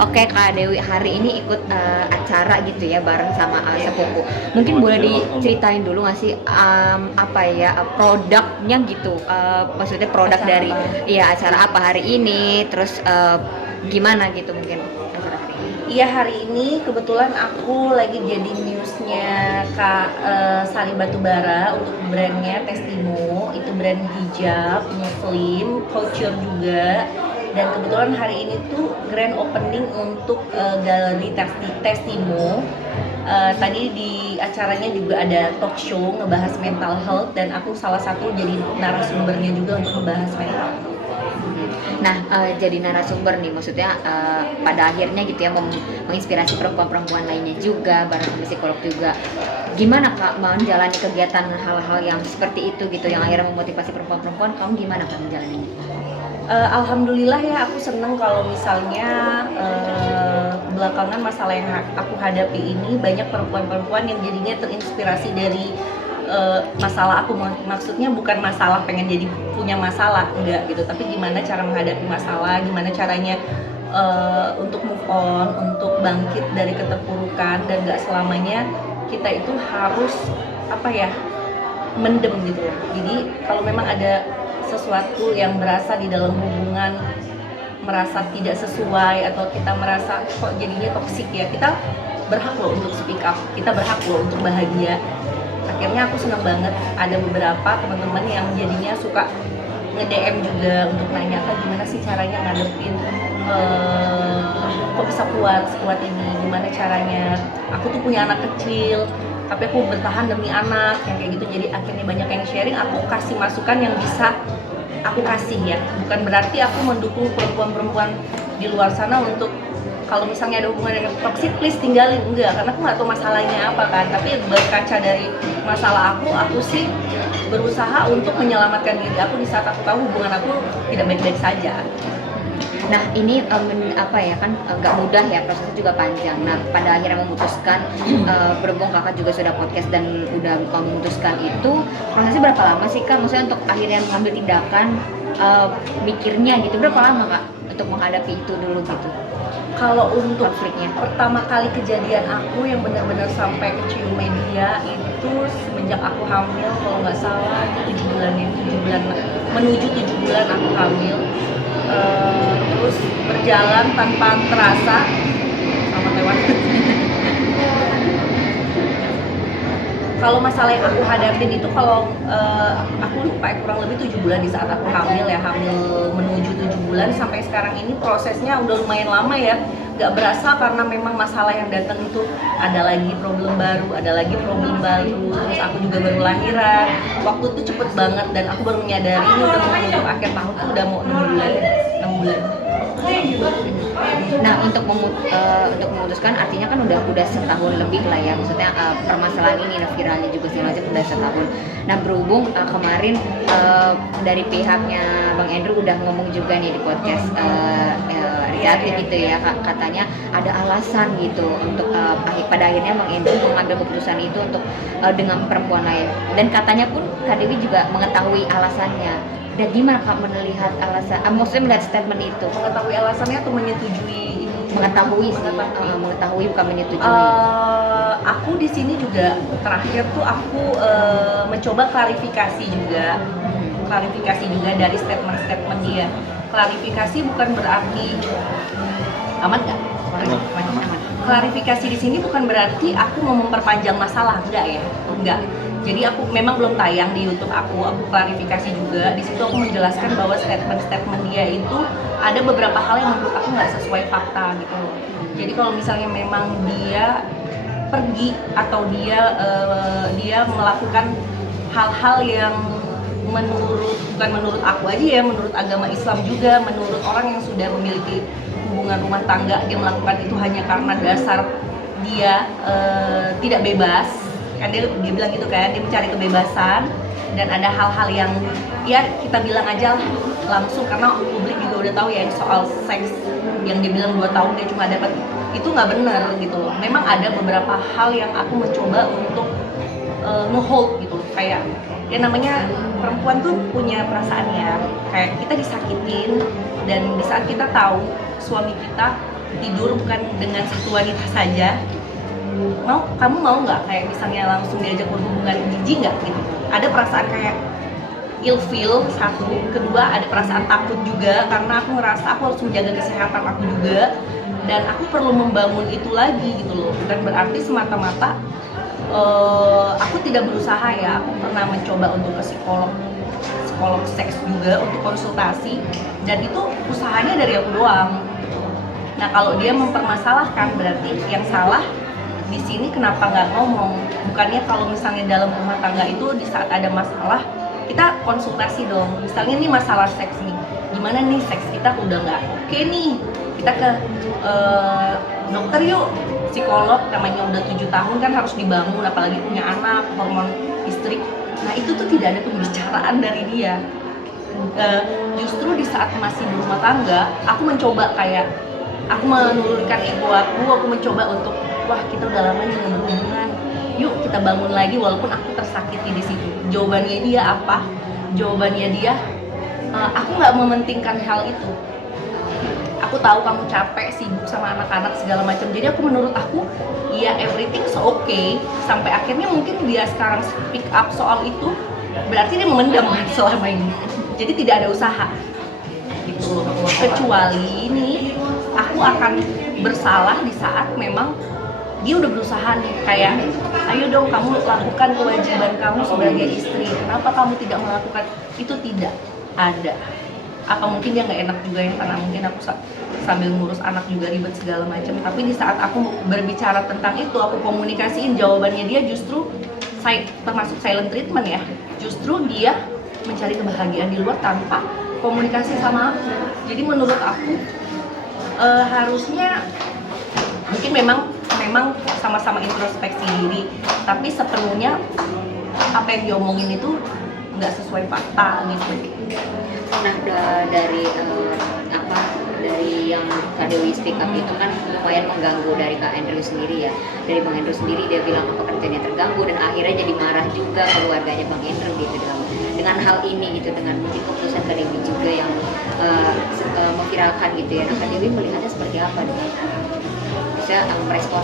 Oke Kak Dewi, hari ini ikut acara gitu ya bareng sama sepupu. Mungkin boleh diceritain dulu nggak sih apa ya produknya gitu? Maksudnya produk Acara dari apa? ya acara apa hari ini? Terus gimana gitu mungkin acara hari ini? Iya, hari ini kebetulan aku lagi jadi newsnya Kak Sari Batubara untuk brandnya Testimo. Itu brand hijab, muslim, couture juga. Dan kebetulan hari ini tuh grand opening untuk galeri Testimo. Tadi di acaranya juga ada talk show ngebahas mental health dan aku salah satu jadi narasumbernya juga untuk ngebahas mental health. Nah, jadi narasumber nih, maksudnya pada akhirnya gitu ya menginspirasi perempuan-perempuan lainnya juga, bareng sama psikolog juga. Gimana Kak menjalani kegiatan hal-hal yang seperti itu gitu, yang akhirnya memotivasi perempuan-perempuan, kamu gimana Kak menjalaninya? Alhamdulillah ya, aku seneng kalau misalnya belakangan masalah yang aku hadapi ini banyak perempuan-perempuan yang jadinya terinspirasi dari masalah aku. Maksudnya bukan masalah pengen jadi punya masalah, enggak gitu, tapi gimana cara menghadapi masalah, gimana caranya untuk move on, untuk bangkit dari keterpurukan, dan gak selamanya kita itu harus apa ya, mendem gitu loh. Jadi kalau memang ada sesuatu yang berasa di dalam hubungan merasa tidak sesuai atau kita merasa kok jadinya toksik ya, kita berhak loh untuk speak up, kita berhak loh untuk bahagia. Akhirnya aku senang banget ada beberapa teman-teman yang jadinya suka nge-DM juga untuk nanyakan gimana sih caranya ngadepin kok bisa kuat sekuat ini, gimana caranya, aku tuh punya anak kecil tapi aku bertahan demi anak, yang kayak gitu. Jadi akhirnya banyak yang sharing, aku kasih masukan yang bisa aku kasih ya. Bukan berarti aku mendukung perempuan-perempuan di luar sana untuk kalau misalnya ada hubungan yang toksik please tinggalin, enggak, karena aku nggak tahu masalahnya apa kan. Tapi berkaca dari masalah aku sih berusaha untuk menyelamatkan diri aku di saat aku tahu hubungan aku tidak baik-baik saja. Nah ini apa ya kan nggak mudah ya, prosesnya juga panjang. Nah pada akhirnya memutuskan berhubung kakak juga sudah podcast dan udah memutuskan itu, prosesnya berapa lama sih Kak? Maksudnya untuk akhirnya mengambil tindakan mikirnya gitu berapa lama Kak untuk menghadapi itu dulu gitu? Kalau untuk Konfliknya. pertama kali kejadian aku yang benar-benar sampai ke cium media itu semenjak aku hamil, kalau nggak salah itu 7 bulan menuju 7 bulan aku hamil. Terus berjalan tanpa terasa sama lewat. Kalau masalah yang aku hadapin itu kalau aku lupa kurang lebih 7 bulan di saat aku hamil ya, hamil menuju 7 bulan sampai sekarang ini prosesnya udah lumayan lama ya. Gak berasa karena memang masalah yang datang itu ada lagi problem baru, terus aku juga baru lahiran. Waktu itu cepet banget dan aku baru menyadari ini udah mau menuju akhir tahun tuh udah mau 6 bulan. Nah untuk memutuskan artinya kan udah setahun lebih lah ya, maksudnya permasalahan ini viralnya juga segala macam udah setahun. Nah berhubung kemarin dari pihaknya Bang Andrew udah ngomong juga nih di podcast Rizati gitu ya, katanya ada alasan gitu untuk pada akhirnya Bang Andrew mengambil keputusan itu untuk dengan perempuan lain, dan katanya pun Kak Dewi juga mengetahui alasannya. Dan gimana Kak melihat alasan, maksudnya melihat statement itu? Mengetahui alasannya atau menyetujui ini? Mengetahui bukan menyetujui. Aku di sini juga terakhir tuh aku mencoba klarifikasi juga dari statement dia. Klarifikasi bukan berarti aman nggak? Aman. Klarifikasi di sini bukan berarti aku mau memperpanjang masalah, enggak. Jadi aku memang belum tayang di YouTube aku klarifikasi juga. Di situ aku menjelaskan bahwa statement dia itu ada beberapa hal yang menurut aku nggak sesuai fakta gitu. Jadi kalau misalnya memang dia pergi atau dia melakukan hal-hal yang bukan menurut aku aja ya, menurut agama Islam juga, menurut orang yang sudah memiliki hubungan rumah tangga, dia melakukan itu hanya karena dasar dia tidak bebas kan, dia bilang gitu kan, dia mencari kebebasan. Dan ada hal-hal yang ya kita bilang aja langsung, karena publik juga udah tahu ya soal seks yang dia bilang 2 tahun dia cuma dapat, itu nggak benar gitu loh. Memang ada beberapa hal yang aku mencoba untuk nge-hold gitu loh. Kayak ya namanya perempuan tuh punya perasaan ya, kayak kita disakitin, dan di saat kita tahu suami kita tidur bukan dengan satu wanita saja, kamu mau nggak kayak misalnya langsung diajak berhubungan, jijik nggak gitu? Ada perasaan kayak ilfeel satu, kedua ada perasaan takut juga karena aku ngerasa aku harus menjaga kesehatan aku juga dan aku perlu membangun itu lagi gitu loh. Bukan berarti semata-mata aku tidak berusaha ya. Aku pernah mencoba untuk ke psikolog seks juga untuk konsultasi dan itu usahanya dari aku doang. Nah kalau dia mempermasalahkan berarti yang salah di sini kenapa nggak ngomong? Bukannya kalau misalnya dalam rumah tangga itu di saat ada masalah kita konsultasi dong. Misalnya nih masalah seks nih, gimana nih seks kita udah nggak oke nih, kita ke dokter yuk, psikolog namanya udah 7 tahun kan harus dibangun, apalagi punya anak, hormon istri. Nah itu tuh tidak ada pembicaraan dari dia. Justru di saat masih berumah tangga, aku mencoba kayak aku menurunkan ego aku mencoba untuk wah kita udah lama nih nggak berhubungan, yuk kita bangun lagi walaupun aku tersakiti di situ. Jawabannya dia apa? Jawabannya dia, aku nggak mementingkan hal itu. Aku tahu kamu capek, sibuk sama anak-anak segala macam. Jadi menurut aku, ya everything so okay. Sampai akhirnya mungkin dia sekarang speak up soal itu, berarti dia memendam kan selama ini. Jadi tidak ada usaha. Gitu. Kecuali ini, aku akan bersalah di saat memang dia udah berusaha nih, kayak ayo dong kamu lakukan kewajiban kamu sebagai istri, kenapa kamu tidak melakukan itu? Tidak ada. Apa mungkin dia nggak enak juga ya, karena mungkin aku sambil ngurus anak juga ribet segala macam. Tapi di saat aku berbicara tentang itu, aku komunikasiin, jawabannya dia justru termasuk silent treatment ya, justru dia mencari kebahagiaan di luar tanpa komunikasi sama aku. Jadi menurut aku harusnya mungkin memang sama-sama introspeksi diri, tapi sepenuhnya apa yang diomongin itu nggak sesuai fakta gitu. Nah dari yang Kak Dewi speak up itu kan lumayan mengganggu dari Kak Andrew sendiri ya. Dari Bang Andrew sendiri dia bilang pekerjaannya terganggu dan akhirnya jadi marah juga keluarganya Bang Andrew gitu dengan hal ini gitu, dengan mungkin keputusan Kak Dewi juga yang memviralkan gitu ya. Nah Kak Dewi melihatnya seperti apa nih? Bisa merespon?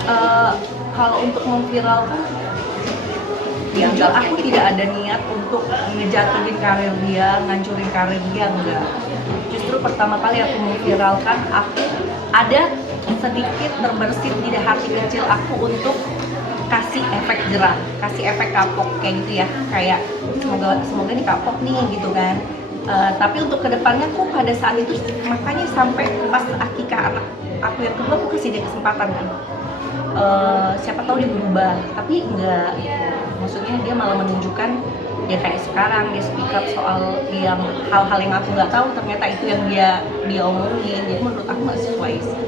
Kalau untuk memviralkan, jujur aku gitu. Tidak ada niat untuk ngejatuhin karir dia, ngancurin karir dia, enggak. Justru pertama kali aku memviralkan, aku ada sedikit terbersit di hati kecil aku untuk kasih efek jerah, kasih efek kapok kayak gitu ya, kayak semoga nih kapok nih gitu kan. Tapi untuk kedepannya aku pada saat itu, makanya sampai pas akikah anak aku yang kedua aku kasih dia kesempatan kan. Siapa tahu dia berubah, tapi enggak gitu. Maksudnya dia malah menunjukkan ya kayak sekarang dia speak up soal yang hal-hal yang aku nggak tahu, ternyata itu yang dia omongin. Jadi menurut aku nggak sesuai sih.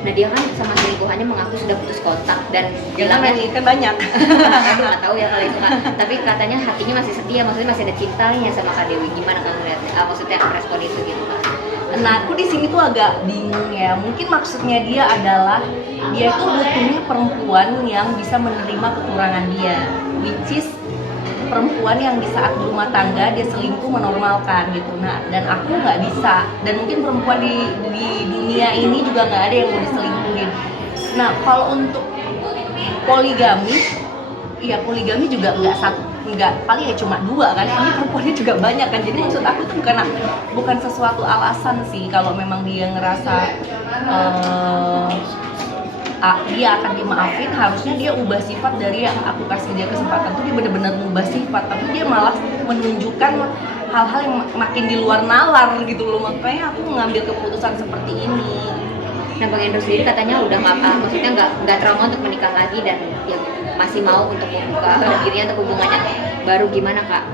Nah dia kan sama selingkuhannya mengaku sudah putus kontak dan jangan kan banyak. Aduh nggak tahu ya kalau itu Kak. Tapi katanya hatinya masih setia, maksudnya masih ada cintanya sama Kak Dewi. Gimana kamu lihatnya? Maksudnya respon itu gitu Kak? Nah aku di sini tuh agak bingung ya. Mungkin maksudnya dia adalah dia itu butuhnya perempuan yang bisa menerima kekurangan dia, which is perempuan yang di saat berumah tangga dia selingkuh menormalkan gitu. Nah dan aku nggak bisa, dan mungkin perempuan di dunia ini juga nggak ada yang mau diselingkuhin. Nah kalau untuk poligami, ya poligami juga nggak paling ya cuma 2 kan, ini perempuannya juga banyak kan. Jadi maksud aku itu bukan sesuatu alasan sih kalau memang dia ngerasa dia akan dimaafin, harusnya dia ubah sifat dari yang aku kasih dia kesempatan tuh dia benar-benar ubah sifat, tapi dia malah menunjukkan hal-hal yang makin di luar nalar gitu loh. Makanya aku mengambil keputusan seperti ini. Nah Bang Andrew sendiri katanya udah maksudnya nggak trauma untuk menikah lagi dan ya masih mau untuk membuka dirinya untuk hubungannya baru. Gimana Kak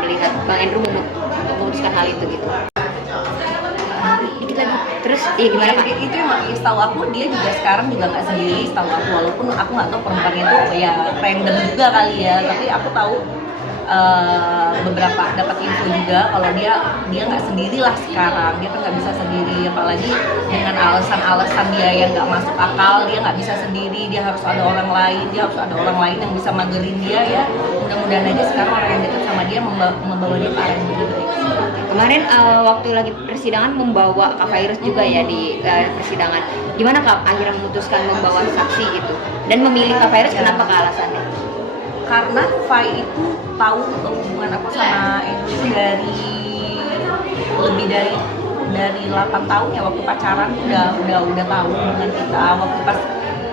melihat Bang Andrew memutuskan hal itu gitu? Dikit lagi. Terus ya gimana Kak? Itu emang setahu aku dia juga sekarang juga nggak sendiri, setahu aku, walaupun aku nggak tahu perempuannya itu ya random juga kali ya, tapi aku tahu beberapa dapat info juga kalau dia nggak sendirilah sekarang. Dia kan nggak bisa sendiri, apalagi dengan alasan dia yang nggak masuk akal. Dia nggak bisa sendiri, dia harus ada orang lain, yang bisa magerin dia ya. Mudah-mudahan aja sekarang orang yang dekat sama dia membawa dia ke arah yang lebih baik. Kemarin waktu lagi persidangan membawa Kak Virus juga ya di persidangan. Gimana Kak akhirnya memutuskan membawa saksi gitu dan memilih Kak Virus, kenapa Kak alasannya? Karena Fai itu tahu hubungan aku sama Endo itu dari lebih dari 8 tahun ya, waktu pacaran udah tahu hubungan kita. Waktu pas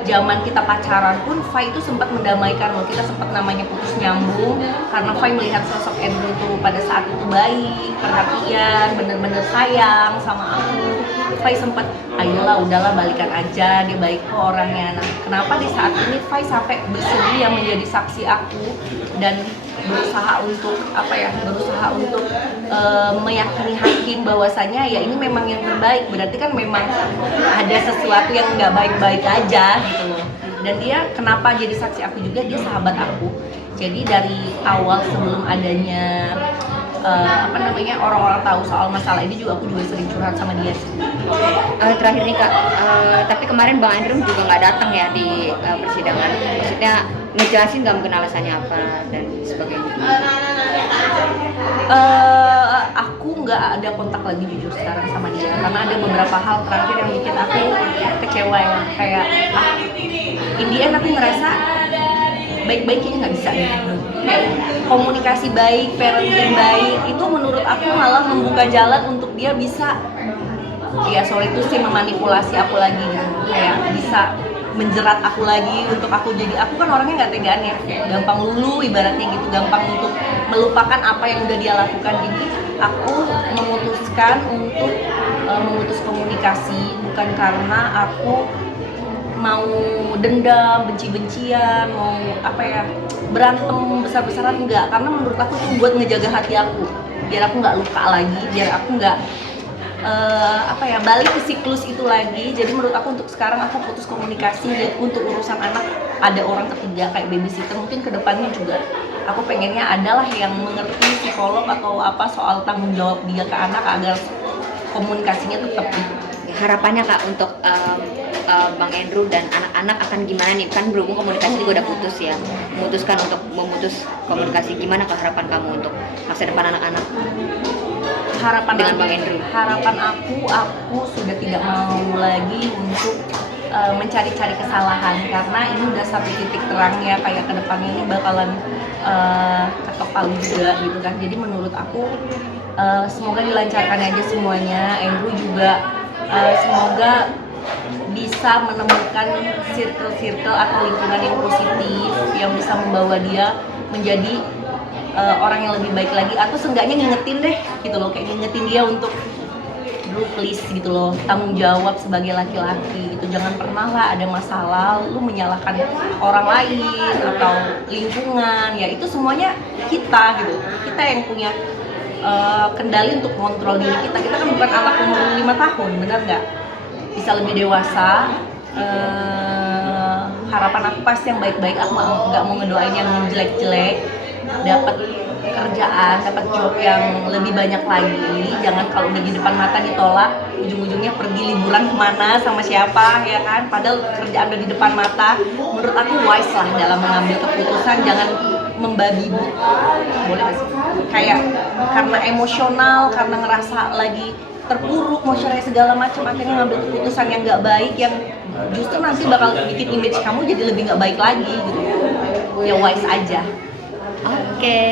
zaman kita pacaran pun Fai itu sempat mendamaikan loh, kita sempat namanya putus nyambung karena Fai melihat sosok Endo itu pada saat itu baik, perhatian, bener-bener sayang sama aku. Fai sempat, ayolah udahlah balikan aja, dia baik kok orangnya. Nah, kenapa di saat ini Fai sampai bersedia menjadi saksi aku dan berusaha untuk meyakini hakim bahwasanya ya ini memang yang terbaik, berarti kan memang ada sesuatu yang nggak baik-baik aja gitu loh. Dan dia kenapa jadi saksi aku juga, dia sahabat aku. Jadi dari awal sebelum adanya orang-orang tahu soal masalah ini juga, aku juga sering curhat sama dia sih. Terakhir nih Kak, tapi kemarin Bang Andrew juga nggak datang ya di persidangan. Maksudnya ngejelasin nggak mungkin alasannya apa dan sebagainya. Aku nggak ada kontak lagi jujur sekarang sama dia karena ada beberapa hal terakhir yang bikin aku kecewa ya, kayak Indian aku ngerasa baik-baik kayaknya nggak bisa deh. Kayak komunikasi baik, parenting baik itu menurut aku malah membuka jalan untuk dia bisa, ya soal itu sih memanipulasi aku lagi gitu. Kayak bisa menjerat aku lagi untuk aku jadi, aku kan orangnya nggak tegaan ya, gampang lulu ibaratnya gitu, gampang untuk melupakan apa yang udah dia lakukan. Jadi aku memutuskan untuk memutus komunikasi, bukan karena aku mau dendam, benci-bencian, mau berantem besar-besaran, enggak. Karena menurut aku itu buat ngejaga hati aku, biar aku nggak luka lagi, biar aku nggak balik ke siklus itu lagi. Jadi menurut aku untuk sekarang aku putus komunikasi. Dan untuk urusan anak ada orang ketiga kayak babysitter, mungkin kedepannya juga aku pengennya adalah yang mengerti psikolog atau apa soal tanggung jawab dia ke anak agar komunikasinya tetap gitu. Harapannya Kak untuk Bang Andrew dan anak-anak akan gimana nih? Kan berhubung komunikasi juga udah putus ya, memutuskan untuk memutus komunikasi, gimana Kak harapan kamu untuk masa depan anak-anak? Harapan dengan aku, Bang Andrew. Harapan aku sudah tidak mau lagi untuk mencari-cari kesalahan, karena ini udah satu titik terangnya, kayak kedepannya ini bakalan ketok palu juga gitu kan. Jadi menurut aku semoga dilancarkan aja semuanya. Andrew juga semoga bisa menemukan circle atau lingkungan yang positif yang bisa membawa dia menjadi orang yang lebih baik lagi, atau seenggaknya ngingetin deh gitu loh, kayak ngingetin dia untuk lu please gitu loh, tanggung jawab sebagai laki-laki gitu. Jangan pernah lah ada masalah lu menyalahkan orang lain atau lingkungan, ya itu semuanya kita gitu, kita yang punya kendali untuk kontrol diri kita. Kita kan bukan anak umur 5 tahun, benar nggak? Bisa lebih dewasa. Harapan aku pasti yang baik-baik, aku nggak mau ngedoain yang jelek-jelek. Dapat kerjaan, dapat job yang lebih banyak lagi. Jangan kalau udah di depan mata ditolak, ujung-ujungnya pergi liburan kemana sama siapa ya kan, padahal kerjaan udah di depan mata. Menurut aku wise lah dalam mengambil keputusan, jangan membabi bu, boleh gak sih? Kayak karena emosional, karena ngerasa lagi terpuruk, mau cerai segala macam, akhirnya ngambil keputusan yang nggak baik, yang justru nanti bakal bikin image kamu jadi lebih nggak baik lagi gitu. Ya wise aja. Oke.